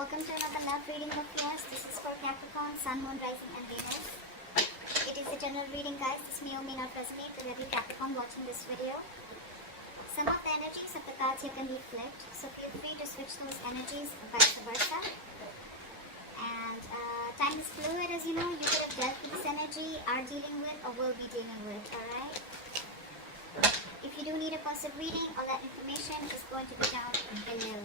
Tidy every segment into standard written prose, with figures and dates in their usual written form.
Welcome to another love reading of yours. This is for Capricorn, Sun, Moon, Rising and Venus. It is a general reading, guys. This may or may not resonate with every Capricorn watching this video. Some of the energies of the cards here can be flipped, so feel free to switch those energies vice versa. And time is fluid, as you know. You could have dealt with this energy, are dealing with, or will be dealing with, alright? If you do need a positive reading, all that information is going to be down below.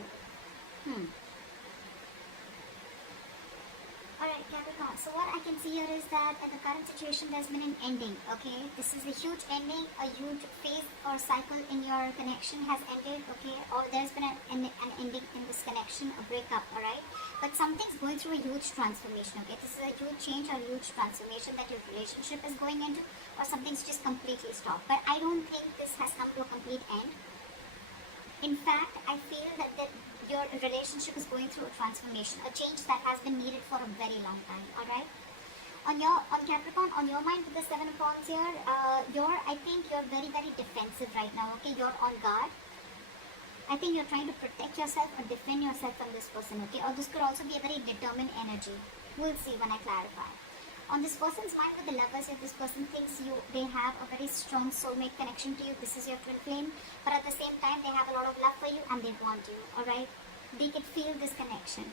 Alright, Capricorn, so what I can see here is that in the current situation there's been an ending, okay? This is a huge ending, a huge phase or cycle in your connection has ended, okay? Or there's been an ending in this connection, a breakup, alright? But something's going through a huge transformation, okay? This is a huge change or huge transformation that your relationship is going into, or something's just completely stopped. But I don't think this has come to a complete end. In fact, I feel that your relationship is going through a transformation, a change that has been needed for a very long time, alright? On Capricorn, on your mind with the Seven of Wands here, I think you're very, very defensive right now, okay? You're on guard. I think you're trying to protect yourself or defend yourself from this person, okay? Or this could also be a very determined energy. We'll see when I clarify. On this person's mind with the Lovers, if this person thinks they have a very strong soulmate connection to you, this is your twin flame, but at the same time they have a lot of love for you and they want you, alright? They can feel this connection.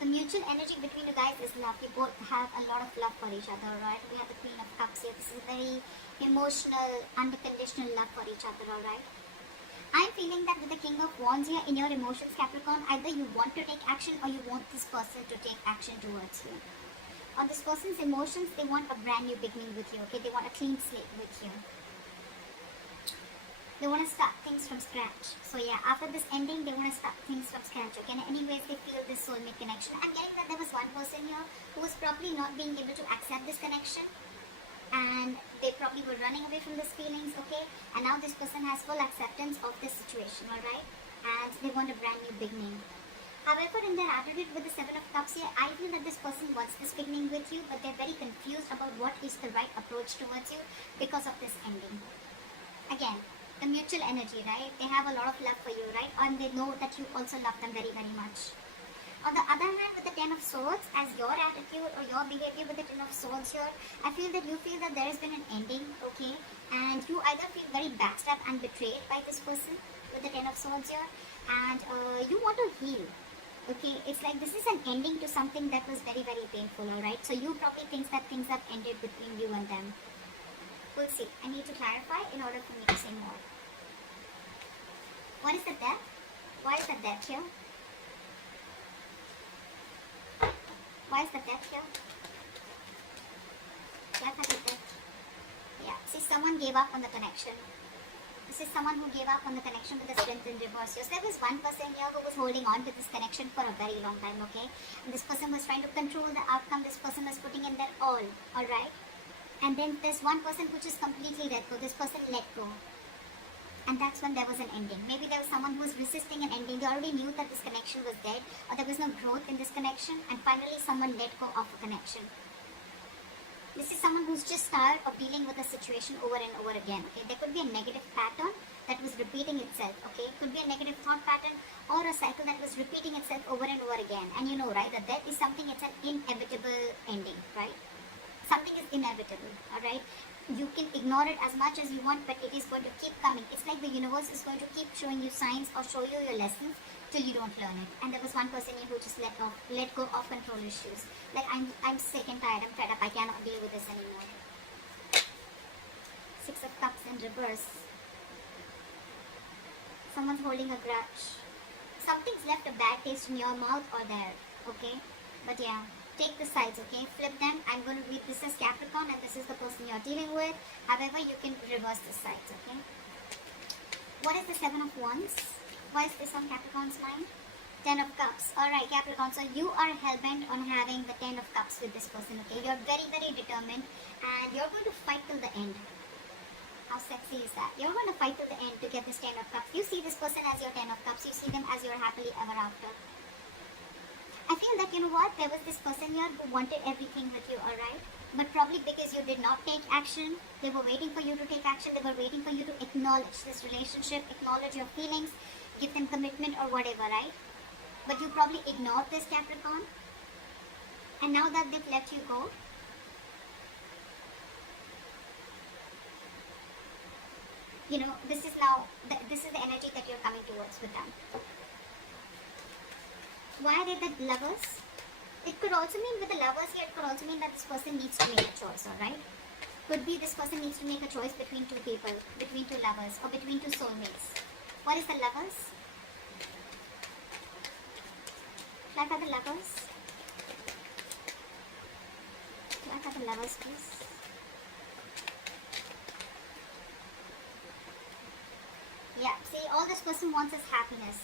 The mutual energy between you guys is love. You both have a lot of love for each other, alright? We have the Queen of Cups here. This is very emotional, unconditional love for each other, alright? I'm feeling that with the King of Wands here, in your emotions, Capricorn, either you want to take action or you want this person to take action towards you. On this person's emotions, they want a brand new beginning with you, okay? They want a clean slate with you. They want to start things from scratch. So yeah, after this ending, they want to start things from scratch, okay? And anyways, they feel this soulmate connection. I'm getting that there was one person here who was probably not being able to accept this connection. And they probably were running away from these feelings, okay? And now this person has full acceptance of this situation, alright? And they want a brand new beginning. However, in their attitude with the Seven of Cups here, I feel that this person wants this beginning with you, but they're very confused about what is the right approach towards you because of this ending. Again, the mutual energy, right? They have a lot of love for you, right? And they know that you also love them very, very much. On the other hand, with the Ten of Swords, as your attitude or your behavior with the Ten of Swords here, I feel that you feel that there has been an ending, okay? And you either feel very backstabbed and betrayed by this person with the Ten of Swords here, and you want to heal. Okay, it's like this is an ending to something that was very, very painful, alright? So you probably think that things have ended between you and them. We'll see. I need to clarify in order for me to say more. What is the death? Why is the death here? Why is the death here? Why is the death? Yeah, see, someone gave up on the connection. This is someone who gave up on the connection with the Strength in reverse. So there was one person here who was holding on to this connection for a very long time, okay? And this person was trying to control the outcome. This person was putting in their all, alright? And then there's one person who just completely let go. This person let go. And that's when there was an ending. Maybe there was someone who was resisting an ending. They already knew that this connection was dead, or there was no growth in this connection, and finally someone let go of a connection. This is someone who's just tired of dealing with a situation over and over again, okay? There could be a negative pattern that was repeating itself, okay? It could be a negative thought pattern or a cycle that was repeating itself over and over again. And you know, right, that death is something, it's an inevitable ending, right? Something is inevitable, alright? You can ignore it as much as you want, but it is going to keep coming. It's like the universe is going to keep showing you signs or show you your lessons till you don't learn it. And there was one person here who just let go of control issues. Like, I'm sick and tired, I'm fed up, I cannot deal with this anymore. Six of Cups in reverse. Someone's holding a grudge. Something's left a bad taste in your mouth or there, okay? But yeah, take the sides, okay? Flip them. I'm going to read this as Capricorn and this is the person you're dealing with. However, you can reverse the sides, okay? What is the Seven of Wands? Why is this on Capricorn's mind? Ten of Cups. Alright, Capricorn. So you are hell-bent on having the Ten of Cups with this person, okay? You're very, very determined and you're going to fight till the end. How sexy is that? You're going to fight till the end to get this Ten of Cups. You see this person as your Ten of Cups. You see them as your happily ever after. I feel that, you know what, there was this person here who wanted everything with you, alright? But probably because you did not take action, they were waiting for you to take action, they were waiting for you to acknowledge this relationship, acknowledge your feelings, give them commitment or whatever, right? but you probably ignored this, Capricorn. And now that they've let you go, you know, this is the energy that you're coming towards with them. Why are they the Lovers? It could also mean with the Lovers here, it could also mean that this person needs to make a choice, alright? Could be this person needs to make a choice between two people, between two lovers, or between two soulmates. What is the Lovers? Clarify the Lovers. Clarify the Lovers, please. Yeah, see, all this person wants is happiness.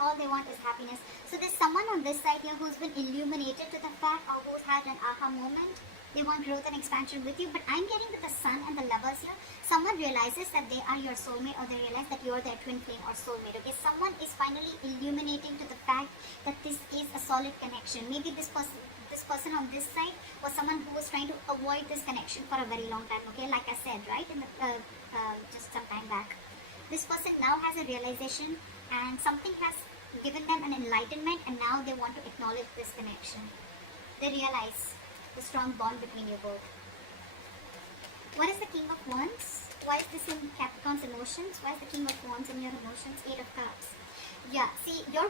All they want is happiness. So there's someone on this side here who's been illuminated to the fact, or who's had an aha moment. They want growth and expansion with you. But I'm getting with the Sun and the Lovers here. Someone realizes that they are your soulmate, or they realize that you're their twin flame or soulmate. Okay, someone is finally illuminating to the fact that this is a solid connection. Maybe this person on this side was someone who was trying to avoid this connection for a very long time. Okay, like I said, right, in the, just some time back. This person now has a realization, and something has given them an enlightenment, and now they want to acknowledge this connection. They realize the strong bond between you both. What is the King of Wands? Why is this in Capricorn's emotions? Why is the King of Wands in your emotions? 8 of Cups. Yeah, see, you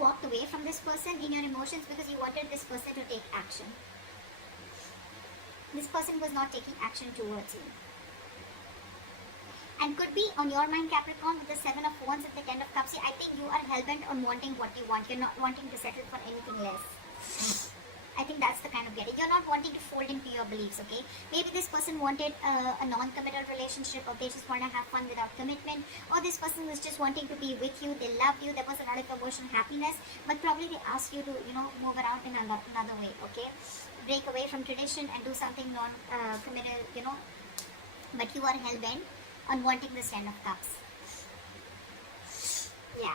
walked away from this person in your emotions because you wanted this person to take action. This person was not taking action towards you. And could be on your mind, Capricorn, with the 7 of Wands and the 10 of Cups. See, I think you are hell-bent on wanting what you want. You're not wanting to settle for anything less. I think that's the kind of getting. You're not wanting to fold into your beliefs, okay? Maybe this person wanted a non-committal relationship, or they just want to have fun without commitment, or this person was just wanting to be with you. They loved you. There was a lot of emotional happiness, but probably they asked you to, you know, move around in another way, okay? Break away from tradition and do something non-committal, you know, but you are hell-bent on wanting this 10 of Cups. Yeah.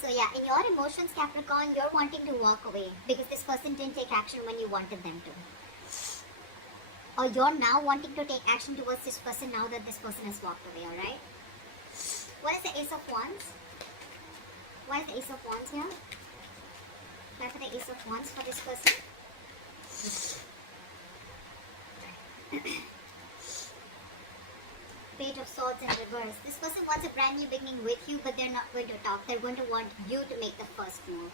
So yeah, in your emotions, Capricorn, you're wanting to walk away because this person didn't take action when you wanted them to. Or you're now wanting to take action towards this person now that this person has walked away, alright? What is the Ace of Wands? Why is the Ace of Wands here? Why for the Ace of Wands for this person? Page of Swords in reverse. This person wants a brand new beginning with you, but they're not going to talk. They're going to want you to make the first move.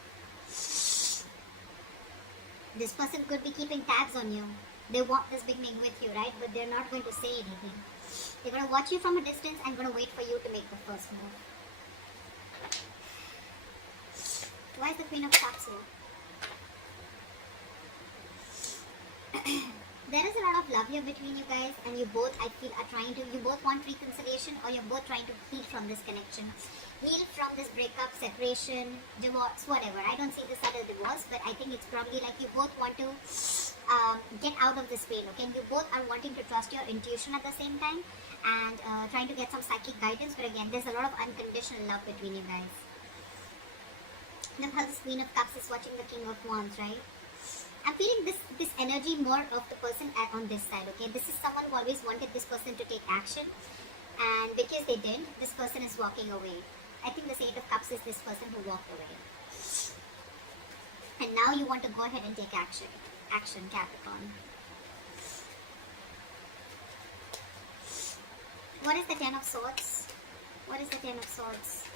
This person could be keeping tabs on you. They want this beginning with you, right? But they're not going to say anything. They're going to watch you from a distance and going to wait for you to make the first move. Why is the Queen of Cups here? There is a lot of love here between you guys, and you both, I feel, are trying to, you both want reconciliation, or you're both trying to heal from this connection. Heal from this breakup, separation, divorce, whatever. I don't see this as a divorce, but I think it's probably like you both want to get out of this pain, okay? And you both are wanting to trust your intuition at the same time, and trying to get some psychic guidance, but again, there's a lot of unconditional love between you guys. Look how this Queen of Cups is watching the King of Wands, right? I'm feeling this energy more of the person on this side, okay? This is someone who always wanted this person to take action, and because they didn't, this person is walking away. I think this 8 of Cups is this person who walked away. And now you want to go ahead and take action. Action, Capricorn. What is the 10 of Swords? What is the 10 of Swords?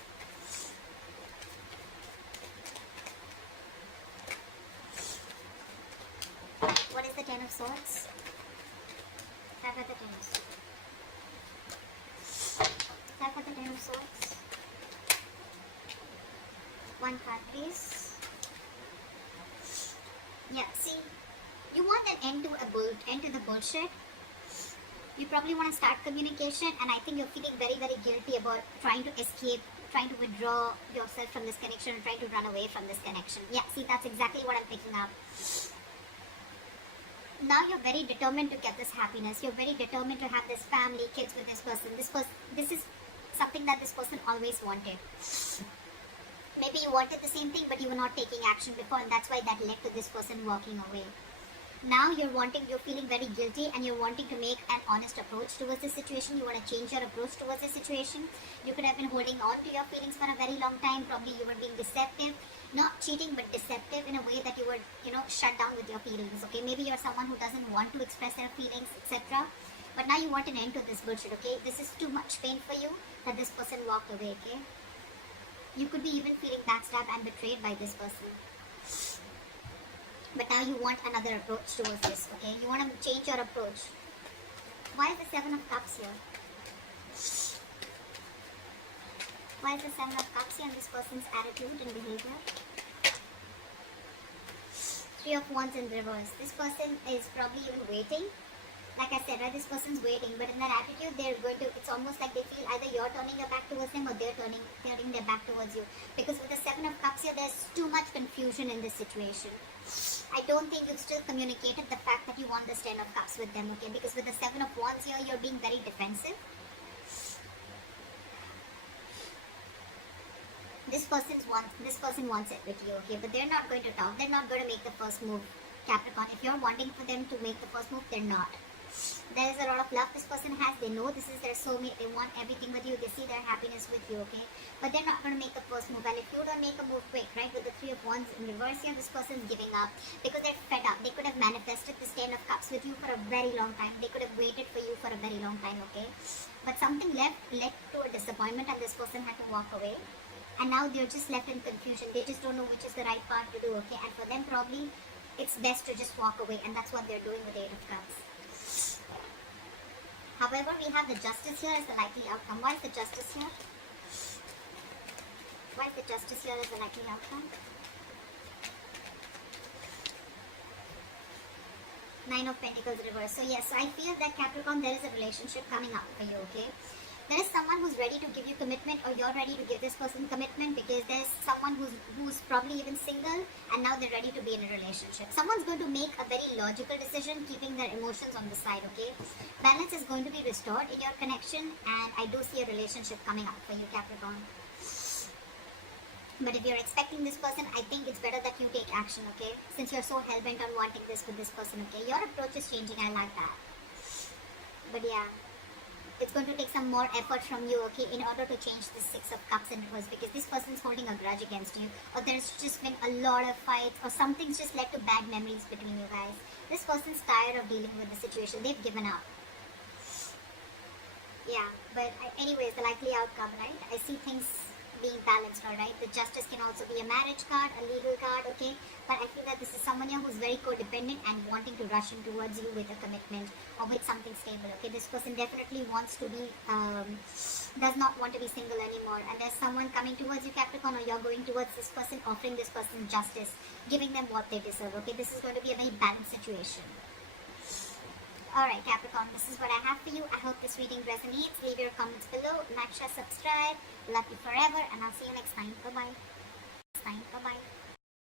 What is the 10 of Swords? Have at the 10 of Swords. Have at the 10 of Swords. One card, please. Yeah, see, you want an end to the bullshit. You probably want to start communication, and I think you're feeling very, very guilty about trying to escape, trying to withdraw yourself from this connection, and trying to run away from this connection. Yeah, see, that's exactly what I'm picking up. Now you're very determined to get this happiness. You're very determined to have this family, kids with this person. This is something that this person always wanted. Maybe you wanted the same thing, but you were not taking action before, and that's why that led to this person walking away. Now you're feeling very guilty, and you're wanting to make an honest approach towards the situation. You want to change your approach towards the situation. You could have been holding on to your feelings for a very long time. Probably you were being deceptive, not cheating, but deceptive in a way that you were, shut down with your feelings. Okay, maybe you're someone who doesn't want to express their feelings, etc. But now you want an end to this bullshit. Okay, this is too much pain for you that this person walked away. Okay, you could be even feeling backstabbed and betrayed by this person. But now you want another approach towards this, okay? You want to change your approach. Why is the Seven of Cups here? Why is the Seven of Cups here in this person's attitude and behavior? Three of Wands in reverse. This person is probably even waiting. Like I said, right, this person's waiting, but in their attitude, it's almost like they feel either you're turning your back towards them or they're turning their back towards you. Because with the Seven of Cups here, there's too much confusion in this situation. I don't think you've still communicated the fact that you want this Ten of Cups with them, okay? Because with the Seven of Wands here, you're being very defensive. This person wants it with you, okay? But they're not going to talk. They're not going to make the first move, Capricorn. If you're wanting for them to make the first move, they're not. There is a lot of love this person has. They know this is their soulmate. They want everything with you. They see their happiness with you, okay? But they're not going to make the first move. And if you don't make a move quick, right, with the Three of Wands in reverse here, this person's giving up because they're fed up. They could have manifested this Ten of Cups with you for a very long time. They could have waited for you for a very long time, okay? But something led to a disappointment, and this person had to walk away. And now they're just left in confusion. They just don't know which is the right part to do, okay? And for them, probably, it's best to just walk away. And that's what they're doing with the Eight of Cups. However, we have the Justice here as the likely outcome. Why is the Justice here? Why is the Justice here as the likely outcome? Nine of Pentacles reverse. So yes, I feel that Capricorn, there is a relationship coming up for you, okay? There is someone who's ready to give you commitment, or you're ready to give this person commitment, because there's someone who's probably even single and now they're ready to be in a relationship. Someone's going to make a very logical decision, keeping their emotions on the side, okay? Balance is going to be restored in your connection, and I do see a relationship coming up for you, Capricorn. But if you're expecting this person, I think it's better that you take action, okay? Since you're so hell-bent on wanting this with this person, okay? Your approach is changing, I like that. But yeah, it's going to take some more effort from you, okay, in order to change the Six of Cups in reverse, because this person's holding a grudge against you, or there's just been a lot of fights, or something's just led to bad memories between you guys. This person's tired of dealing with the situation. They've given up. Yeah, but anyways, the likely outcome, right? I see things being balanced, alright? The Justice can also be a marriage card, a legal card, okay? But I feel that this is someone here who's very codependent and wanting to rush in towards you with a commitment or with something stable, okay? This person definitely wants to be, does not want to be single anymore. And there's someone coming towards you, Capricorn, or you're going towards this person, offering this person justice, giving them what they deserve, okay? This is going to be a very balanced situation. Alright, Capricorn, this is what I have for you. I hope this reading resonates. Leave your comments below. Like, share, subscribe. Love you forever, and I'll see you next time. Bye-bye.